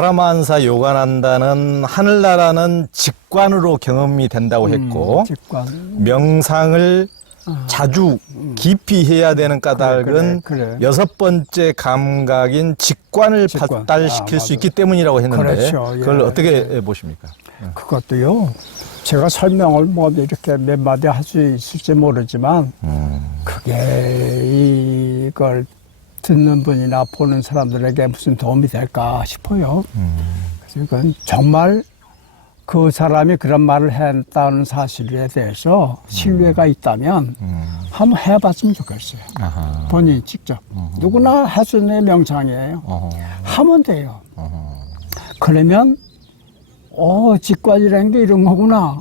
파라만사 요관한다는 하늘나라는 직관으로 경험이 된다고 했고 음, 직관. 명상을 자주 깊이 해야 되는 까닭은 그래, 그래. 여섯 번째 감각인 직관을 직관. 발달시킬 아, 수. 있기 때문이라고 했는데 그렇죠. 예, 그걸 어떻게 예. 보십니까? 그것도요. 제가 설명을 뭐 이렇게 몇 마디 할 수 있을지 모르지만 음. 그게 이걸 듣는 분이나 보는 사람들에게 무슨 도움이 될까 싶어요. 그래서 이건 정말 그 사람이 그런 말을 했다는 사실에 대해서 신뢰가 있다면 한번 해봤으면 좋겠어요. 아하. 본인이 직접. 누구나 할수 있는 명상이에요. 어허. 하면 돼요. 어허. 그러면 어 직관이라는 게 이런 거구나.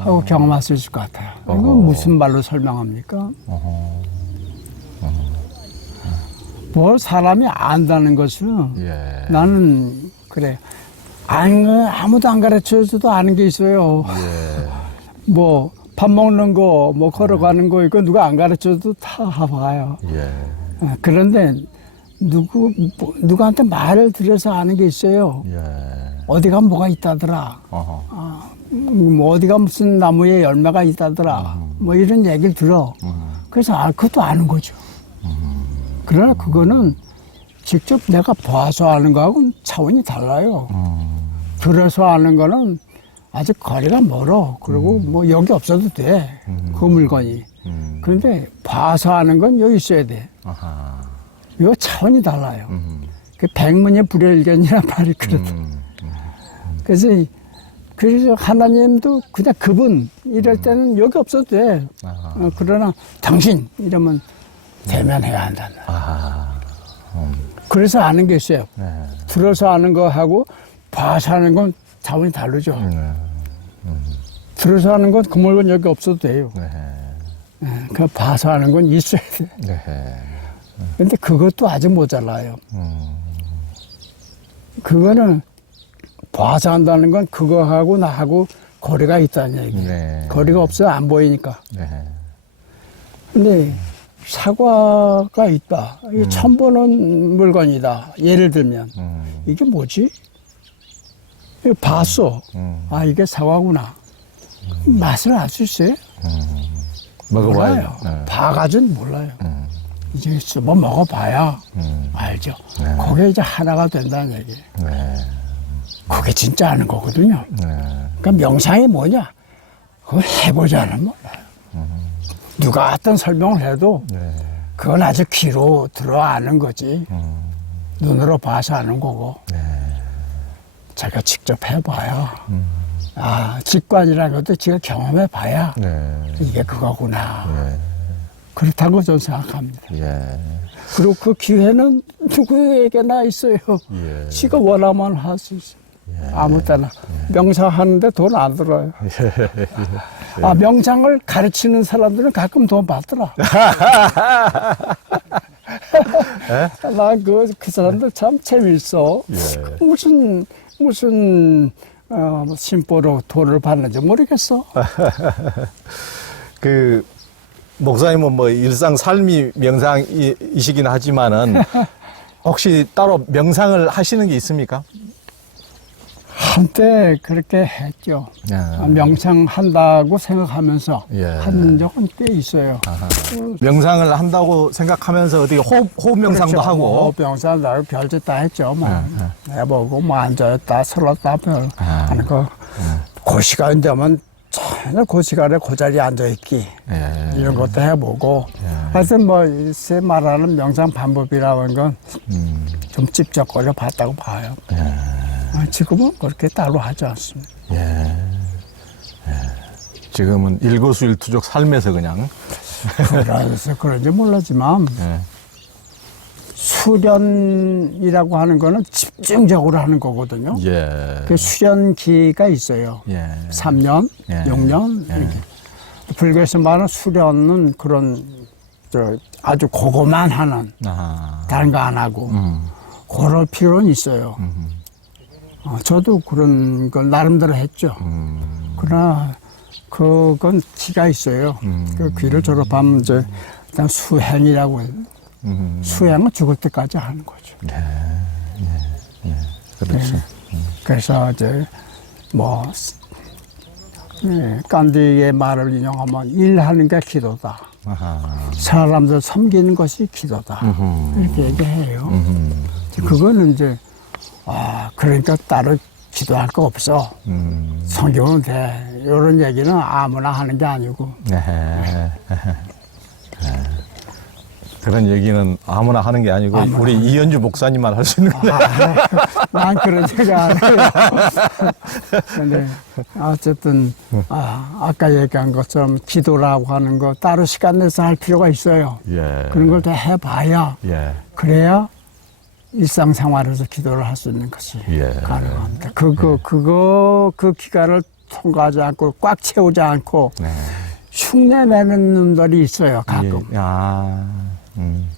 하고 경험할 수 있을 것 같아요. 이거 어허. 무슨 말로 설명합니까? 어허. 뭘 사람이 안다는 것은 예. 나는 그래 안 아무도 안 가르쳐줘도 아는 게 있어요. 예. 뭐 밥 먹는 거, 뭐 걸어가는 거 이거 누가 안 가르쳐도 다 봐요. 예. 어, 그런데 누구 뭐, 누구한테 말을 들여서 아는 게 있어요. 예. 어디 가면 뭐가 있다더라. 어허. 음, 뭐 어디가 무슨 나무에 열매가 있다더라. 뭐 이런 얘기를 들어. 그래서 아, 그것도 아는 거죠. 그러나 그거는 직접 내가 봐서 아는 거하고는 차원이 달라요. 들어서 아는 거는 아직 거리가 멀어. 그리고 뭐 여기 없어도 돼. 그 물건이. 음. 그런데 봐서 아는 건 여기 있어야 돼. 아하. 이거 차원이 달라요. 음. 그 백문이 불여일견이란 말이 그렇다. 음. 그래서 이- 그래서 하나님도 그냥 그분 이럴 때는 여기 없어도 돼. 아하. 어, 그러나 당신 이러면 대면해야 한다는. 아하. 그래서 아는 게 있어요. 네. 들어서 아는 거하고 봐서 아는 건 차원이 다르죠. 네. 들어서 아는 건 그 물건 여기 없어도 돼요. 네. 예, 그 봐서 아는 건 있어야 돼. 네. 근데 그것도 아직 모자라요. 음. 그거는 봐서 한다는 건 그거하고 나하고 거리가 있다는 얘기. 네. 거리가 없어요. 안 보이니까. 네. 근데 사과가 있다. 이게 처음 보는 물건이다. 예를 들면 음. 이게 뭐지? 이거 봤어. 음. 아 이게 사과구나. 맛을 알 수 있어요? 먹어봐야 몰라요. 네. 봐가지고는 몰라요. 음. 이제 뭐 먹어봐야 음. 알죠. 네. 그게 이제 하나가 된다는 얘기. 네. 그게 진짜 아는 거거든요. 네. 그러니까 명상이 뭐냐? 그걸 해보지 않으면 몰라요. 누가 어떤 설명을 해도 네. 그건 아주 귀로 들어 아는 거지. 음. 눈으로 봐서 아는 거고. 네. 자기가 직접 해봐야. 아, 직관이라는 것도 지가 경험해 봐야 네. 이게 그거구나. 네. 그렇다고 저는 생각합니다. 예. 그리고 그 기회는 누구에게나 있어요. 예. 지가 원하면 할 수 있어요. 아무 때나. 명상하는데 돈 안 들어요. 아, 명상을 가르치는 사람들은 가끔 돈 받더라. 난 그, 그 사람들 참 재밌어. 예. 무슨, 무슨, 어, 심보로 돈을 받는지 모르겠어. 그 목사님은 뭐 일상 삶이 명상이시긴 하지만은 혹시 따로 명상을 하시는 게 있습니까? 한때 그렇게 했죠. 야. 아, 명상한다고 생각하면서 예. 한 적은 꽤 있어요. 명상을 한다고 생각하면서 어떻게 호흡, 호흡 명상도 그렇죠. 하고 뭐 명상 나를 별짓 다 했죠. 뭐 해보고 뭐 앉아있다 설었다 별 하는 거. 그 시간 되면 전혀 그 시간에 그 자리에 앉아있기 예. 이런 것도 해보고 하여튼 뭐제 말하는 명상 방법이라는 건좀 음. 찝쩍거려 봤다고 봐요. 아, 지금은 그렇게 따로 하지 않습니다. 예. 예. 지금은 일거수일투족 삶에서 그냥 그래서 그런지 몰랐지만 예. 수련이라고 하는 거는 집중적으로 하는 거거든요. 예. 그 수련 기가 있어요. 예. 3년, 예. 6년 예. 이렇게. 불교에서 말하는 수련은 그런 저 아주 고고만 하는 아하. 다른 거 안 하고 음. 그럴 필요는 있어요. 어, 저도 그런 걸 나름대로 했죠. 음. 그러나 그건 기가 있어요. 그 귀를 졸업하면 이제 일단 수행이라고 해요. 음. 수행은 죽을 때까지 하는 거죠. 예. 그렇죠. 그래서 이제 뭐 예, 간디의 말을 인용하면 일하는 게 기도다. 아하. 사람들 섬기는 것이 기도다. 음흠. 이렇게 얘기해요. 음. 그거는 이제 아 그러니까 따로 기도할 거 없어. 음. 성경은 돼. 이런 얘기는 아무나 하는 게 아니고. 에헤. 에헤. 예. 그런 얘기는 아무나 하는 게 아니고 아무나 우리 이현주 목사님만 할 수 있는 거예요. 난 그런 얘기 안 해요. 근데 어쨌든 아, 아까 얘기한 것처럼 기도라고 하는 거 따로 시간 내서 할 필요가 있어요. 예. 그런 걸 다 해봐야 예. 그래야 일상생활에서 기도를 할 수 있는 것이 예. 가능합니다. 그거 그거 그 기간을 통과하지 않고 꽉 채우지 않고 네. 흉내 내는 놈들이 있어요 가끔. 예. 아. 음.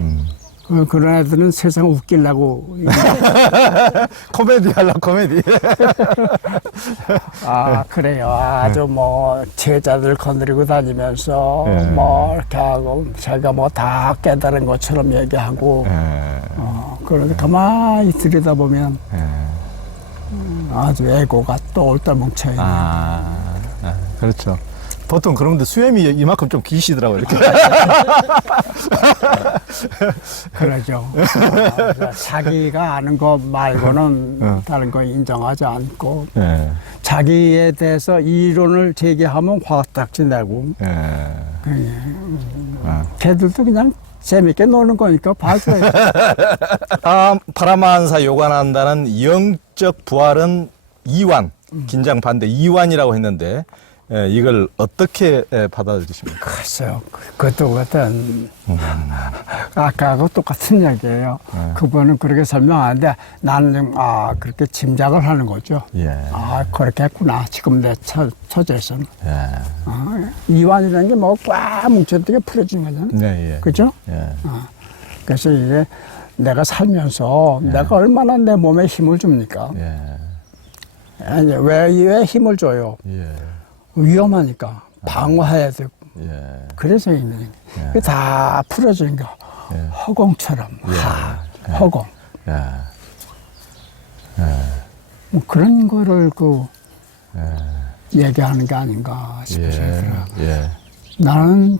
음. 그- 그런 애들은 세상 웃기려고 코미디 할라 코미디. 아 그래요 아주 뭐 제자들 건드리고 다니면서 예. 뭐 이렇게 하고 자기가 뭐 다 깨달은 것처럼 얘기하고 예. 어, 그런데 가만히 들여다보면 예. 아주 에고가 똘똘 뭉쳐있는 아, 아, 그렇죠. 보통 그런데 수염이 이만큼 좀 기시더라고요. 이렇게. 그러죠 아, 자기가 아는 것 말고는 어. 다른 거 인정하지 않고 예. 자기에 대해서 이론을 제기하면 화딱지 내고 예. 아. 걔들도 그냥 재밌게 노는 거니까 봐줘요 아, 파라마한사 요관한다는 영적 부활은 이완, 긴장 반대 이완이라고 했는데 예, 이걸 어떻게 예, 받아들이십니까? 글쎄요. 그것도 같은 아까하고 똑같은 얘기예요. 네. 그분은 그렇게 설명하는데 나는 아 그렇게 짐작을 하는 거죠. 예. 아 그렇게 했구나. 지금 내 처, 처제에서는 예. 아, 이완이라는 게 뭐 꽉 뭉쳤던 게 풀어지는 거잖아. 네, 예. 그죠? 예. 그래서 이제 내가 살면서 내가 얼마나 내 몸에 힘을 줍니까? 예. 아니, 왜, 왜 힘을 줘요? 예. 위험하니까 방어해야 되고. 예. 그래서 있는 게다 풀어지는 거 예. 허공처럼 하 허공 예. 뭐 그런 거를 그 예. 얘기하는 게 아닌가 싶어서 예. 예. 나는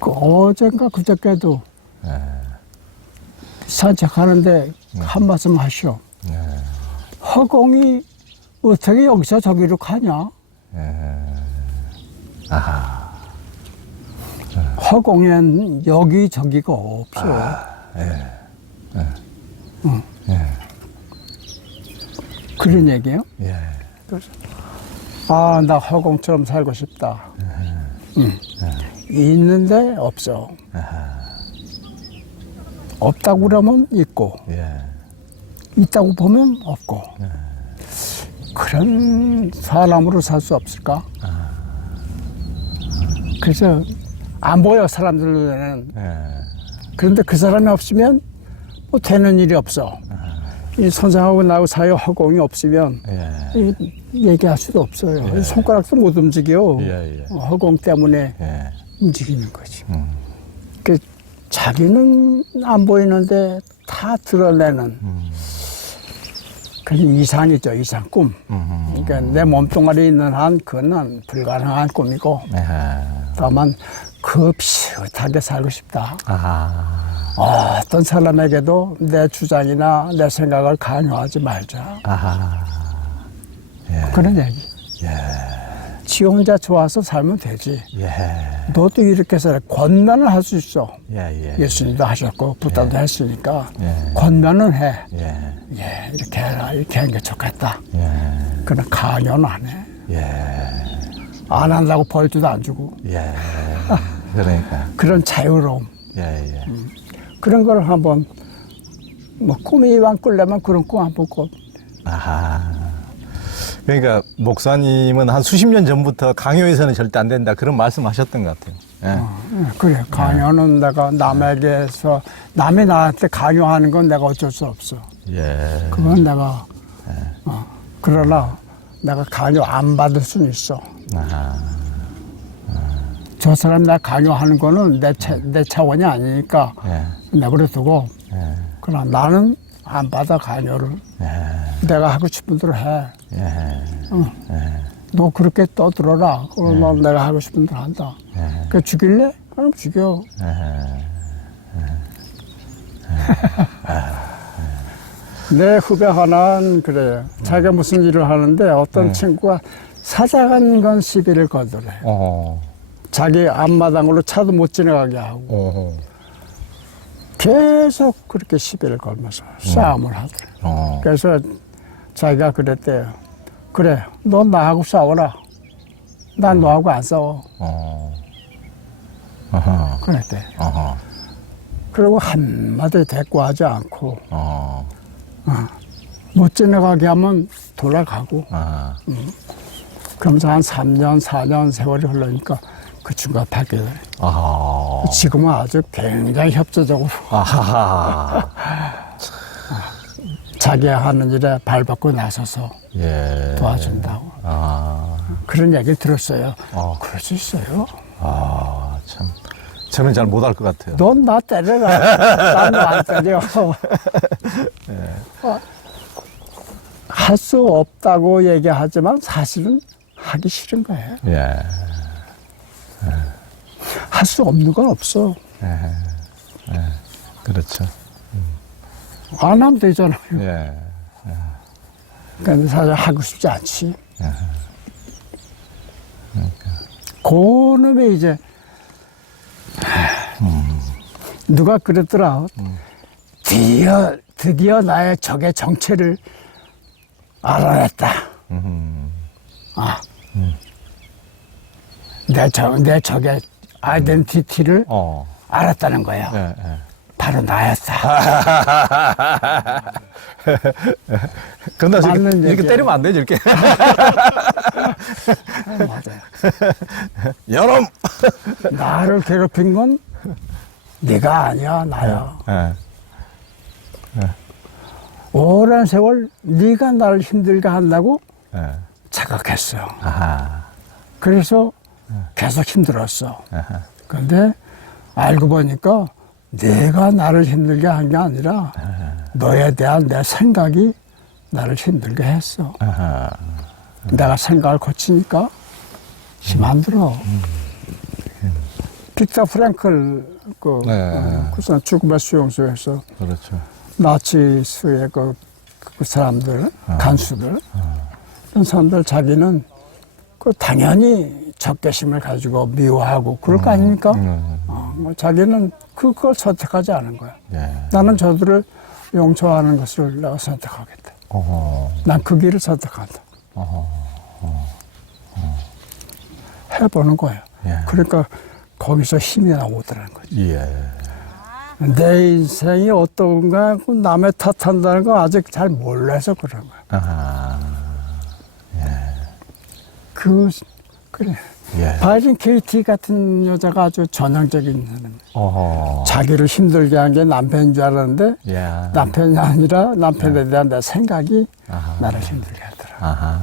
그 어젠가 그저께도 예. 산책하는데 한 말씀 하시오 예. 허공이 어떻게 여기서 저기로 가냐 예. 아하. 허공엔 여기 저기가 없어 예. 그런 얘기예요 예. 아, 나 허공처럼 살고 싶다. 응. 있는데 없어. 없다고 그러면 있고, 예. 있다고 보면 없고. 그런 사람으로 살 수 없을까? 그래서 안 보여, 사람들 눈에는. 예. 그런데 그 사람이 없으면 뭐 되는 일이 없어. 이 선생하고 나하고 사이 허공이 없으면 예. 이- 얘기할 수도 없어요. 손가락도 못 움직여. 예, 예. 허공 때문에 예. 움직이는 거지. 음. 그 자기는 안 보이는데 다 드러내는 그 이상이죠, 이상 꿈. 음. 그러니까 내 몸뚱아리 있는 한 그건 불가능한 꿈이고 예. 다만 그 비슷하게 살고 싶다. 아하. 어떤 사람에게도 내 주장이나 내 생각을 강요하지 말자. 아하. 그런 얘기. 예. 지 혼자 좋아서 살면 되지. 예. 너도 이렇게 살아. 권면을 할 수 있어. 예. 예. 예수님도 하셨고 부다도 했으니까 예. 권면은 해. 예. 예, 이렇게 해라. 이렇게 하는 게 좋겠다. 예. 그러나 강요는 안 해. 예. 안 한다고 벌주도 안 주고. 예. 그러니까. 그런 자유로움. 예. 예. 그런 걸 한번 뭐 꿈이 왕 꿀려면 그런 꿈 한번 꿔. 아하. 그러니까 목사님은 한 수십 년 전부터 강요해서는 절대 안 된다 그런 말씀하셨던 것 같아요. 예. 예, 그래. 강요는 내가 남에게서 남이 나한테 강요하는 건 내가 어쩔 수 없어. 예. 그건 내가 어, 그러나 내가 강요 안 받을 수는 있어. 아하. 저 사람 나 강요하는 거는 내, 차, 내 차원이 아니니까 예. 내버려 두고 예. 그러나 나는 안 받아 강요를. 예. 내가 하고 싶은 대로 해. 예. 너 그렇게 떠들어라. 그럼 넌 내가 하고 싶은 대로 한다. 예. 그 죽일래? 그럼 죽여. 내 후배 하나는 그래요. 자기가 무슨 일을 하는데 어떤 친구가 사자간 건 시비를 거더래. 어. 자기 앞마당으로 차도 못 지나가게 하고 어. 계속 그렇게 시비를 걸면서 싸움을 하더래. 어. 그래서 자기가 그랬대요. 그래, 넌 나하고 싸워라. 난 너하고 안 싸워. 어. 아하. 그랬대. 아하. 그리고 한마디 대꾸하지 않고 어. 못 지나가게 하면 돌아가고 아. 그러면서 한 3년, 4년 세월이 흘러니까 그 친구가 바뀌더래. 아하. 지금은 아주 굉장히 협조적으로 아하. 자기 하는 일에 발벗고 나서서 예. 도와준다고. 아. 그런 얘기 들었어요. 어. 그럴 수 있어요. 아, 참. 저는 잘 못할 것 같아요. 넌 나 때려라. 난너안 때려. 어, 할수 없다고 얘기하지만 사실은 하기 싫은 거예요. 예. 할수 없는 건 없어. 그렇죠. 안 하면 되잖아요. 예. 근데 사실 하고 싶지 않지. 그 놈에 이제 누가 그랬더라. 드디어 드디어 나의 적의 정체를 알아냈다. 음. 아, 내 적, 내 적의 아이덴티티를 어. 알았다는 거야. 예, 예. 바로 나였다. 끝나서 맞는 이렇게, 이렇게 얘기야. 때리면 안 되죠, 이렇게. 맞아요. 여름! 나를 괴롭힌 건 네가 아니야, 나야. 예. 오랜 세월 네가 나를 힘들게 한다고 예. 착각했어. 아하. 그래서 계속 힘들었어. 아하. 근데 알고 보니까 내가 나를 힘들게 한 게 아니라 너에 대한 내 생각이 나를 힘들게 했어. 아하. 내가 생각을 고치니까 힘안 들어. 빅터 프랭클 그, 네. 어, 그 사람 죽음의 수용소에서 그렇죠. 나치수의 그, 그 사람들, 간수들, 그런 사람들 자기는 그 당연히 적개심을 가지고 미워하고 그럴 거 아닙니까? 음. 어, 뭐 자기는 그걸 선택하지 않은 거야. 예. 나는 저들을 용서하는 것을 내가 선택하겠다. 난 그 길을 선택한다. 해보는 거예요. 예. 그러니까 거기서 힘이 나오더라는 거지. 예. 내 인생이 어떤가 그 남의 탓한다는 거 아직 잘 몰라서 그런 거야. 아하. 그 그래. 예. 바이린 케이티 같은 여자가 아주 전형적인. 어허. 자기를 힘들게 한 게 남편인 줄 알았는데 예. 남편이 아니라 남편에 대한 내 생각이 아하. 나를 힘들게 하더라. 아하.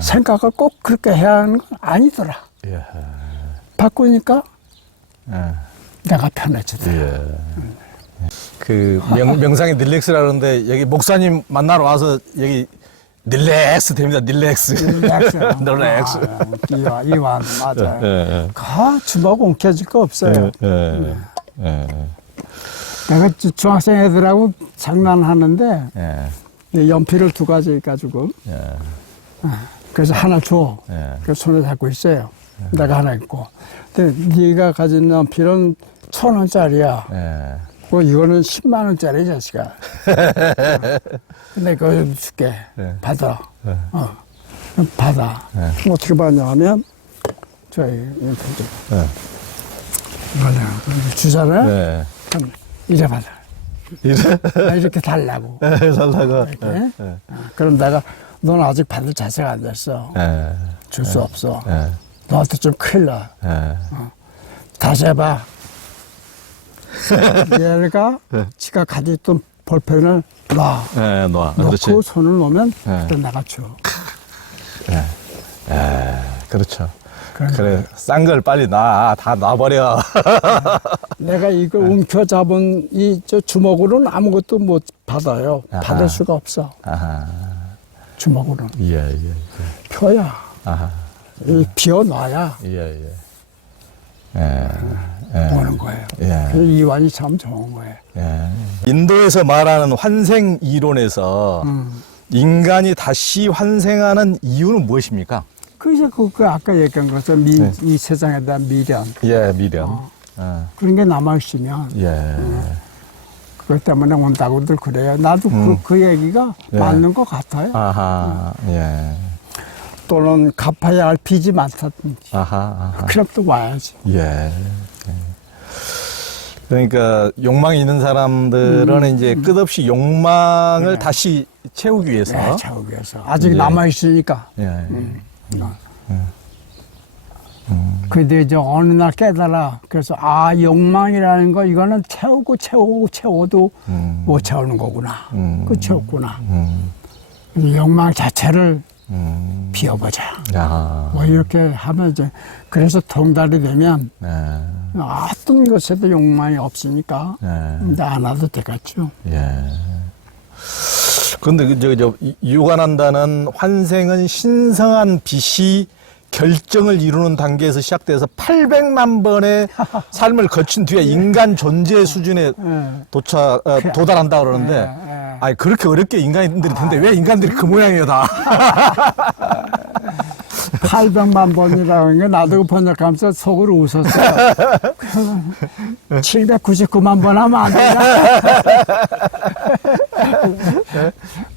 생각을 꼭 그렇게 해야 하는 건 아니더라. 예. 바꾸니까 예. 내가 편해지더라. 예. 그 명, 명상의 릴렉스라는데 여기 목사님 만나러 와서 여기 릴렉스 됩니다. 릴렉스. 릴렉스. 릴렉스. 아, 이완, 이완, 맞아요. 예. 가 주먹 옮겨질 거 없어요. 예. 예. 내가 주- 중학생 애들하고 장난하는데 예. 이 연필을 두 가지 가지고 예. 그래서 하나 줘. 예. 그 손에 잡고 있어요. 내가 하나 있고. 근데 네가 가진 연필은 천 원짜리야. 예. 뭐 이거는 10만 원짜리 자식아. 근데 그거 좀 줄게. 네. 받아. 네. 어. 받아. 네. 그럼 어떻게 받냐면 저희 인터뷰 예. 이거는 주잖아요. 네. 그럼 이래 받아. 이래 나 이렇게 달라고. 살다가 이렇게. 예. 어, 그럼 내가 넌 아직 받을 자세가 안 됐어. 예. 줄수 없어. 예. 너한테 좀 큰일 나. 예. 다시 해봐. 얘가 지가 가지고 있던 볼펜을 놔. 예. 놔. 넣고 그렇지. 손을 놓으면 네. 그때 내가 줘. 예. 그렇죠. 그래, 싼 걸 빨리 놔. 다 놔버려. 내가 이거 움켜 잡은 이 저 주먹으로는 아무것도 못 받아요. 아하. 받을 수가 없어. 아하. 주먹으로는 예, 예, 예. 펴야 아하. 이 비워 놔야 예, 예. 예. 예. 오는 거예요. 예. 그 이완이 참 좋은 거예요. 예. 인도에서 말하는 환생 이론에서 음. 인간이 다시 환생하는 이유는 무엇입니까? 그래서 그, 그 아까 얘기한 것처럼 미, 네. 이 세상에 대한 미련 예, 미련. 그런 게 남아 있으면 예. 예. 그것 때문에 온다고들 그래요. 나도 음. 그, 그 얘기가 예. 맞는 것 같아요. 아하. 예. 또는 갚아야 할 빚이 많다든지 아하. 아하. 그럼 또 와야지. 예. 예. 그러니까 욕망이 있는 사람들은 이제 끝없이 욕망을 네. 다시 채우기 위해서 네, 차우기 위해서 아직 예. 남아 있으니까. 예. 음. 근데 이제 어느 날 깨달아. 그래서 아 욕망이라는 거 이거는 채우고 채우고 채워도 음. 못 채우는 거구나. 음. 끝이었구나. 음. 이 욕망 자체를 음. 비워보자. 야. 뭐 이렇게 하면 이제 그래서 통달이 되면 네. 어떤 것에도 욕망이 없으니까 네. 이제 안 와도 되겠죠. 예. 그런데 그 저, 유관한다는 환생은 신성한 빛이 결정을 이루는 단계에서 시작돼서 800만 번의 삶을 거친 뒤에 인간 존재 수준에 예. 도착, 어, 그- 도달한다 그러는데, 예, 예. 아니, 그렇게 어렵게 인간들이 되는데 왜 인간들이 그 모양이야, 다? 800만 번이라는 게 나도 그 번역하면서 속으로 웃었어요. 799만 번 하면 안 되나?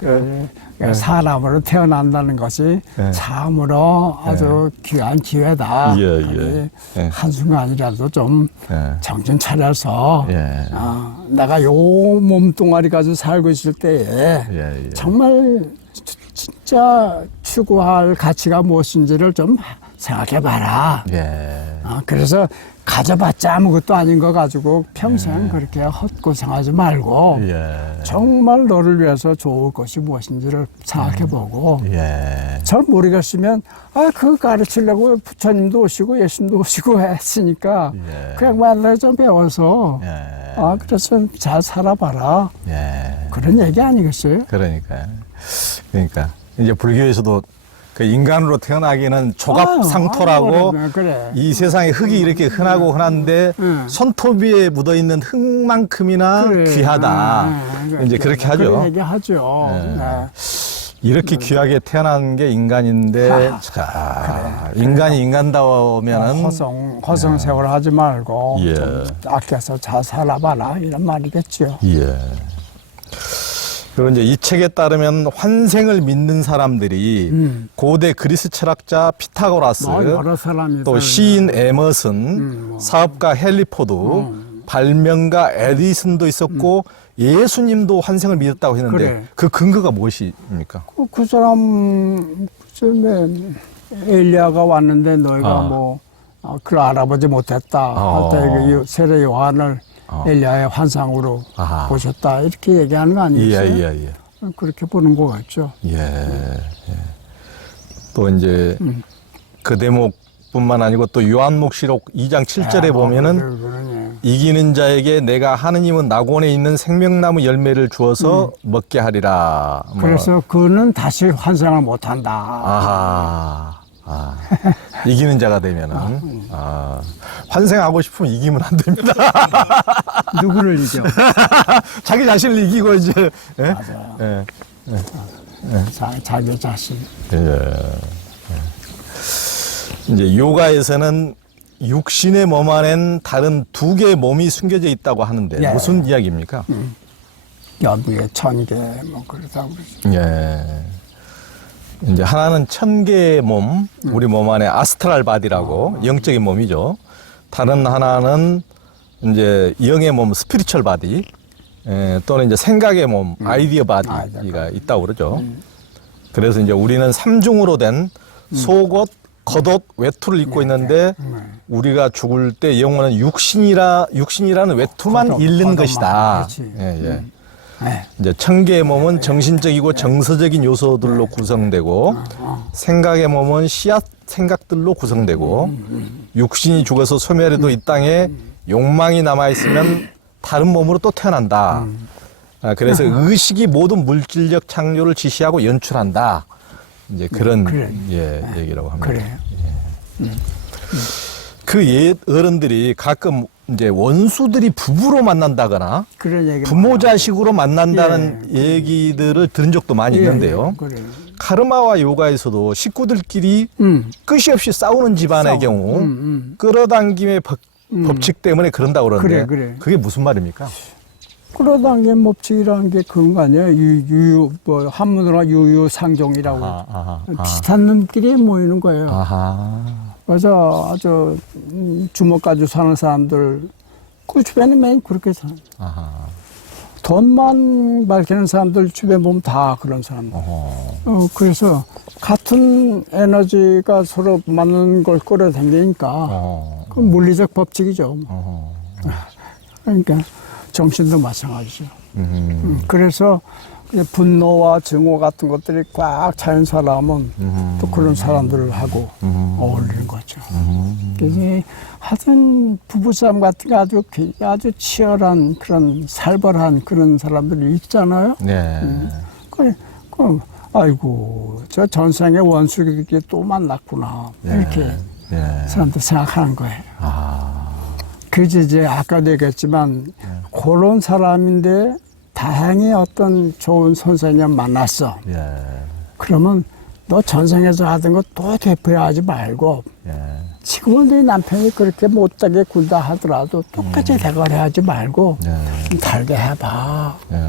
그, 그 사람으로 태어난다는 것이 네. 참으로 아주 귀한 기회다. 예, 예. 예. 한순간이라도 좀 예. 정신 차려서 예. 아, 내가 요 몸뚱아리 가지고 살고 있을 때에 예, 예. 정말 지- 진짜 추구할 가치가 무엇인지를 좀 생각해 봐라. 예. 아, 그래서 가져봤자 아무것도 아닌 거 가지고 평생 그렇게 헛고생하지 말고 예. 정말 너를 위해서 좋을 것이 무엇인지를 생각해보고 예. 잘 모르겠으면 아 그거 가르치려고 부처님도 오시고 예수님도 오시고 했으니까 예. 그냥 말로 좀 배워서 예. 아 그래서 잘 살아봐라 예. 그런 얘기 아니겠어요? 그러니까. 그러니까. 이제 불교에서도 그 인간으로 태어나기는 조갑 상토라고 아, 그래, 그래. 이 세상에 흙이 이렇게 흔하고 흔한데 응. 손톱 위에 묻어 있는 흙만큼이나 그래. 귀하다. 아, 이제 그렇게 하죠. 얘기 하죠. 네. 네. 이렇게 귀하게 태어난 게 인간인데 하, 자, 인간이 인간다우면은 허송 허송 세월 하지 말고 예. 좀 아껴서 잘 살아봐라 이런 말이겠죠. 예. 그리고 이제 이 책에 따르면 환생을 믿는 사람들이 음. 고대 그리스 철학자 피타고라스 뭐 여러 사람이 또. 시인 에머슨, 음, 뭐. 사업가 헨리포드, 발명가 에디슨도 있었고 예수님도 환생을 믿었다고 했는데 그래. 그 근거가 무엇입니까? 그, 그 사람 그쯤에 엘리야가 왔는데 너희가 아. 뭐 어, 그걸 알아보지 못했다 아. 할때 세례 요한을 아. 엘리야의 환상으로 아하. 보셨다 이렇게 얘기하는 거 예, 아니겠어요? 예, 예. 그렇게 보는 거 같죠. 예. 예. 또 이제 음. 그 대목뿐만 아니고 또 요한목시록 2장 7절에 아, 보면은 뭐, 그러네. 이기는 자에게 내가 하느님은 낙원에 있는 생명나무 열매를 주어서 먹게 하리라. 뭐. 음. 그래서 그는 다시 환생을 못 한다. 아하. 아. 이기는 자가 되면은 아. 환생하고 싶으면 이기면 안 됩니다. 누구를 이겨? 자기 자신을 이기고 이제 예? 맞아요. 예. 자, 자기 자신. 예. 이제 요가에서는 육신의 몸 안엔 다른 두 개의 몸이 숨겨져 있다고 하는데 예. 무슨 이야기입니까? 여부에 천개 뭐 그러다고 그러죠. 예. 이제 하나는 천 개의 몸, 우리 몸 안에 아스트랄 바디라고 영적인 몸이죠. 다른 하나는 이제 영의 몸, 스피리철 바디, 예, 또는 이제 생각의 몸, 아이디어 바디가 있다고 그러죠. 그래서 이제 우리는 삼중으로 된 속옷, 겉옷, 외투를 입고 있는데 우리가 죽을 때 영혼은 육신이라 육신이라는 외투만 잃는 것이다. 그렇지. 예, 예. 네. 이제 천개의 몸은 정신적이고 정서적인 요소들로 구성되고 생각의 몸은 씨앗 생각들로 구성되고 육신이 죽어서 소멸해도 이 땅에 욕망이 남아 있으면 다른 몸으로 또 태어난다. 아, 그래서 의식이 모든 물질적 창조를 지시하고 연출한다. 이제 그런 그래. 예, 얘기라고 합니다. 그래요. 그옛 어른들이 가끔 이제 원수들이 부부로 만난다거나 그런 얘기 부모 자식으로 만난다는 얘기들을 들은 적도 많이 있는데요. 예, 그래요. 카르마와 요가에서도 식구들끼리 음. 끝이 없이 싸우는 집안의 싸움. 경우 음, 음. 끌어당김의 법, 음. 법칙 때문에 그런다 고 그러는데 그래, 그래. 게 무슨 말입니까? 끌어당긴 법칙이라는 게 그런 거 아니에요? 유, 유, 뭐, 한문으로 유유상종이라고. 아하, 비슷한 놈끼리 모이는 거예요. 아하. 그래서 아주 음, 주먹 가지고 사는 사람들 그 주변에 맨 그렇게 사 아하. 돈만 밝히는 사람들 주변 보면 다 그런 사람들. 어허. 어, 그래서 같은 에너지가 서로 맞는 걸 끌어당기니까 어허. 그 물리적 법칙이죠. 어허. 그러니까 정신도 마찬가지죠. 음. 음, 그래서 분노와 증오 같은 것들이 꽉 차인 사람은 음. 또 그런 사람들을 하고 음. 어울리는 거죠. 음. 그래서 하여튼 부부싸움 같은 게 아주, 기- 아주 치열한 그런 살벌한 그런 사람들이 있잖아요. 네. 그, 그, 아이고, 저 전생에 원수들이 또 만났구나. 예. 이렇게 예. 사람들 생각하는 거예요. 아. 그지 이제 아까도 얘기했지만 그런 사람인데 다행히 어떤 좋은 선생님 만났어. 예. 그러면 너 전생에서 하던 거 또 되풀이하지 말고 예. 지금은 네 남편이 그렇게 못되게 굴다 하더라도 음. 똑같이 대가리 하지 말고 예. 좀 달게 해봐. 예.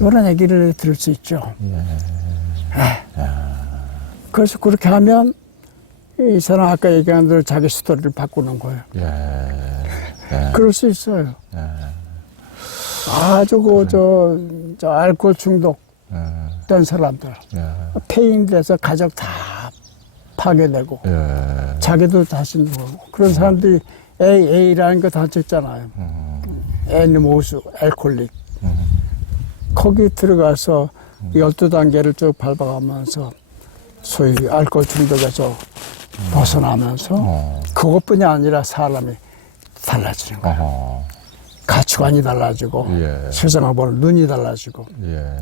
이런 얘기를 들을 수 있죠. 예. 그래서 그렇게 하면 이 사람 아까 얘기한 대로 자기 스토리를 바꾸는 거예요. 예. 예. 그럴 수 있어요. 예. 아주 그, 저, 저, 알코올 중독된 예. 사람들. 예. 폐인돼서 가족 다 파괴되고, 예. 자기도 다시 누고 그런 사람들이 A, A라는 거다 적잖아요. 애니모수, 알콜릭. 거기 들어가서 열두 단계를 쭉 밟아가면서 소위 알코올 중독에서 벗어나면서 어. 그것뿐이 아니라 사람이 달라지는 거예요. 가치관이 달라지고 예. 세상을 보는 눈이 달라지고 예.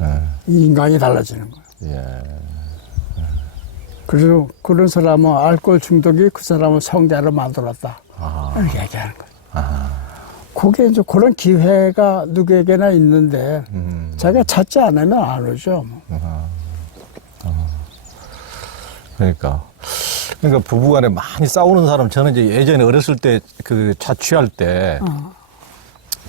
예. 인간이 달라지는 거예요. 예. 그래서 그런 사람은 알코올 중독이 그 사람을 성자로 만들었다. 아. 얘기하는 거예요. 아. 그게 이제 그런 기회가 누구에게나 있는데 음. 자기가 찾지 않으면 안 오죠. 아. 아. 그러니까. 그러니까 부부간에 많이 싸우는 사람 저는 이제 예전에 어렸을 때 그 자취할 때 어.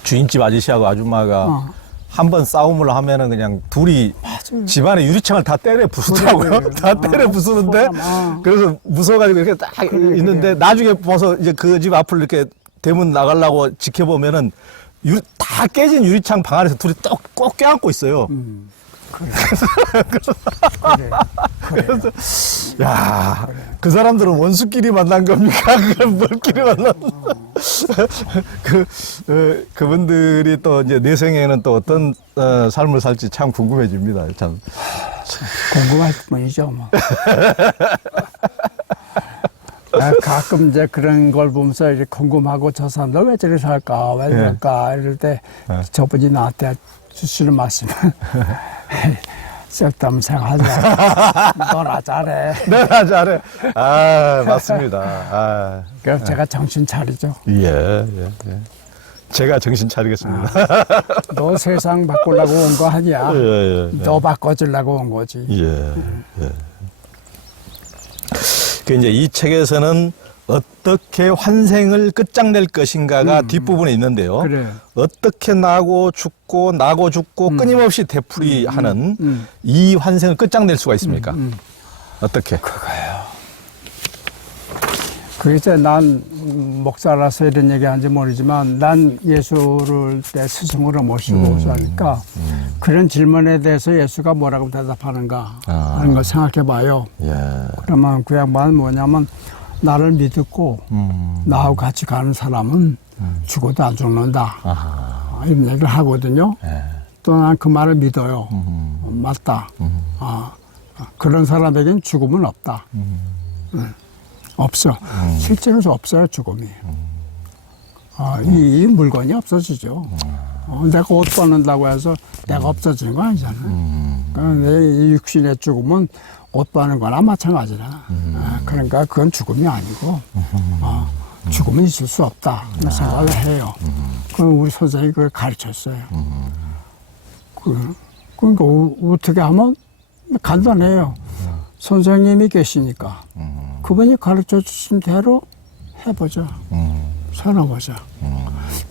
주인집 아저씨하고 아줌마가 어. 한 번 싸움을 하면은 그냥 둘이 맞아요. 집안의 유리창을 다 때려 부수더라고요. 다 어. 때려 부수는데 어. 그래서 무서워가지고 이렇게 딱 그래, 있는데 나중에 봐서 이제 그 집 앞을 이렇게 대문 나가려고 지켜보면은 유, 다 깨진 유리창 방 안에서 둘이 또꼭 껴안고 있어요. 음. 그래. 그래. 야, 그 사람들은 원수끼리 만난 겁니까? 그걸 뭘끼리 만난? 그 어, 그분들이 또 이제 내 생에는 또 어떤 어, 삶을 살지 참 궁금해집니다. 참. 궁금할 뿐이죠, 뭐. 아, 가끔 이제 그런 걸 보면서 이제 궁금하고 저 사람들 왜 저리 살까, 왜 저럴까, 이럴 때 네. 저분이 나한테 주시는 말씀은 쓸데없는 생각하지 마. 너나 잘해. 네, 잘해. 아, 맞습니다. 아, 그래서 제가 정신 차리죠. 예, 예, 예. 제가 정신 차리겠습니다. 너 세상 바꾸려고 온 거 아니야. 예, 예, 예. 너 바꿔주려고 온 거지. 예, 예. 그 이제 이 책에서는 어떻게 환생을 끝장낼 것인가가 뒷부분에 있는데요. 음. 그래. 어떻게 나고 죽고 나고 죽고 끊임없이 되풀이하는 음. 이 환생을 끝장낼 수가 있습니까? 음. 어떻게? 그래서 난 목사라서 이런 얘기 하는지 모르지만 난 예수를 내 스승으로 모시고 음. 사니까 그런 질문에 대해서 예수가 뭐라고 대답하는가 아. 하는 걸 생각해 봐요. 예. 그러면 그 양반은 뭐냐면 나를 믿고 음. 나하고 같이 가는 사람은 죽어도 안 죽는다. 아하. 이런 얘기를 하거든요. 예. 또난 그 말을 믿어요. 음. 맞다. 아, 그런 사람에겐 죽음은 없다. 응. 없어. 실제로 없어요, 죽음이. 아, 이, 이 물건이 없어지죠. 어, 내가 옷 벗는다고 해서 내가 없어지는 거 아니잖아요. 그러니까 내 육신의 죽음은 옷 벗는 거나 마찬가지라. 아, 그러니까 그건 죽음이 아니고, 어, 죽음은 있을 수 없다. 그런 생각을 해요. 그 우리 선생님이 그걸 가르쳤어요. 그, 그러니까 어- 어떻게 하면 간단해요. 선생님이 계시니까 그분이 가르쳐 주신 대로 해보자. 살아보자.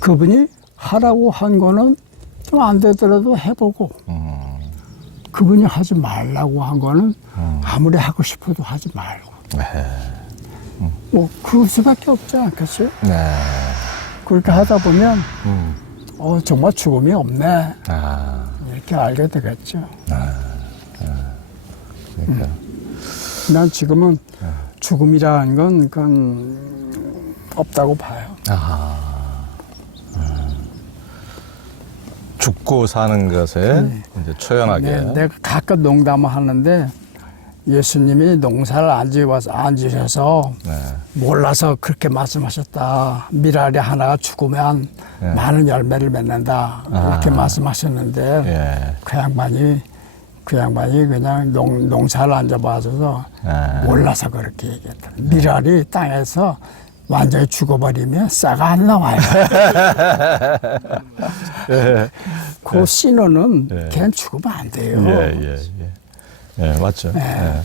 그분이 하라고 한 거는 좀 안 되더라도 해보고 그분이 하지 말라고 한 거는 아무리 하고 싶어도 하지 말고. 뭐, 그럴 수밖에 없지 않겠어요? 네. 그렇게 하다 보면, 음. 어, 정말 죽음이 없네. 아, 이렇게 알게 되겠죠. 그러니까. 난 지금은 죽음이라는 건 그건 없다고 봐요. 아. 죽고 사는 것에 이제 초연하게. 네, 내가 가끔 농담을 하는데 예수님이 농사를 안 지어서 안 지셔서 네. 몰라서 그렇게 말씀하셨다. 미랄이 하나가 죽으면 네. 많은 열매를 맺는다. 이렇게 아. 말씀하셨는데 예. 그 양반이 그 양반이 그냥 농, 농사를 안 잡아줘서 예. 몰라서 그렇게 얘기했다. 미랄이 땅에서 완전히 죽어버리면 싹안 나와요. 그 신호는 예. 걔는 죽으면 안 돼요. 예, 예, 예. 예, 맞죠. 예.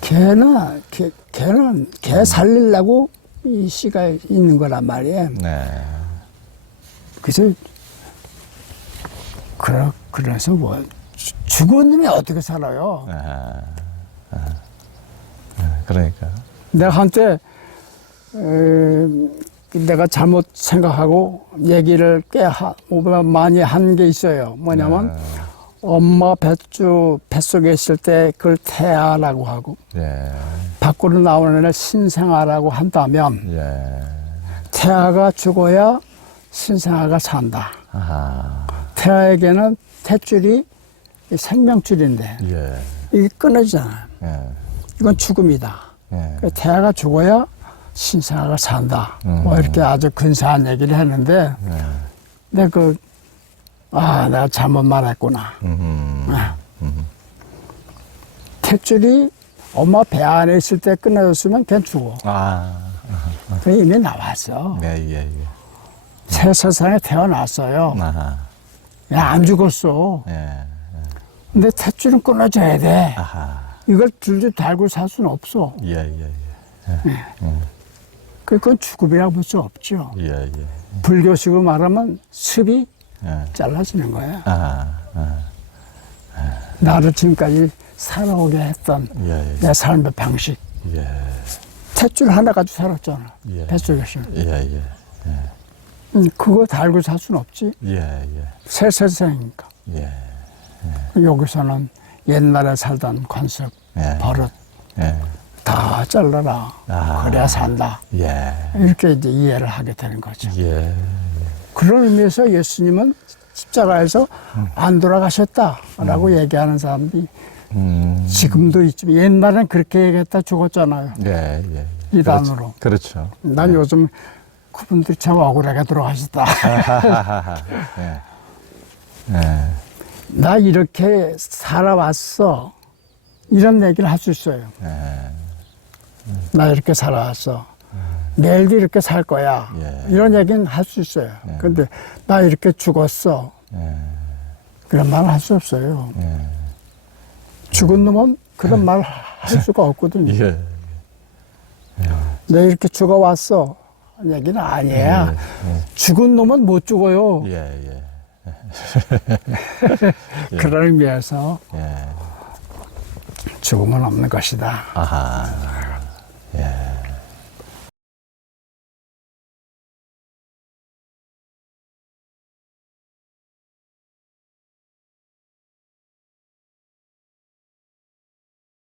걔는 걔, 걔는 걔 살리려고 이 씨가 있는 거란 말이에요. 네. 그래서 그러, 그래서 뭐 놈이 어떻게 살아요? 아, 아, 아, 그러니까. 내가 한때 에, 내가 잘못 생각하고 얘기를 꽤 하, 뭐 많이 한 게 있어요. 뭐냐면 엄마 뱃주 뱃속에 있을 때 그걸 태아라고 하고 예, 밖으로 나오는 애 신생아라고 한다면 예. 태아가 죽어야 신생아가 산다. 아하, 태아에게는 탯줄이 이 생명줄인데 예, 이게 끊어지잖아요. 예, 이건 죽음이다. 예. 그 태아가 죽어야 신생아가 산다. 뭐 음. 이렇게 아주 근사한 얘기를 했는데 예. 내가 그, 아, 내가 잘못 말했구나. 음, 탯줄이 엄마 배 안에 있을 때 끊어졌으면 걔 죽어. 아, 그 이미 나왔어. 네, 예, 예. 새 세상에 태어났어요. 아하, 야, 안 죽었어. 예, 근데 탯줄은 끊어져야 돼. 아하, 이걸 줄줄 달고 살 수는 없어. 예, 예, 그건 죽음이라고 볼 수 없죠. 예, 예, 예. 불교식으로 말하면 습이 예. 잘라지는 거야. 아하, 아, 나를 지금까지 살아오게 했던 예, 예, 내 삶의 방식. 예, 탯줄 하나 가지고 살았잖아. 예. 뱃속에서. 예, 예, 음, 그거 달고 살 수는 없지. 예, 예, 새 세상이니까. 예, 여기서는 옛날에 살던 관습, 예. 버릇 예, 다 잘라라. 아. 그래야 산다. 예, 이렇게 이제 이해를 하게 되는 거죠. 예, 그런 의미에서 예수님은 십자가에서 안 돌아가셨다라고 얘기하는 사람들이 음, 지금도 있지만 옛날엔 그렇게 얘기했다 죽었잖아요. 예, 예. 이단으로. 그렇죠. 난 요즘 그분들이 참 억울하게 돌아가셨다. 예. 예. 나 이렇게 살아왔어. 이런 얘기를 할 수 있어요. 예. 나 이렇게 살아왔어. 내일도 이렇게 살 거야. 예. 이런 얘기는 할 수 있어요. 근데 나 이렇게 죽었어. 예. 그런 말을 할수 없어요. 예. 죽은 놈은 그런 말 할 수가 없거든요. 예. 내 이렇게 죽어왔어. 얘기는 아니야. 죽은 놈은 못 죽어요. 예. 예. 그런 의미에서 예. 죽음은 없는 것이다. 아하. Yeah.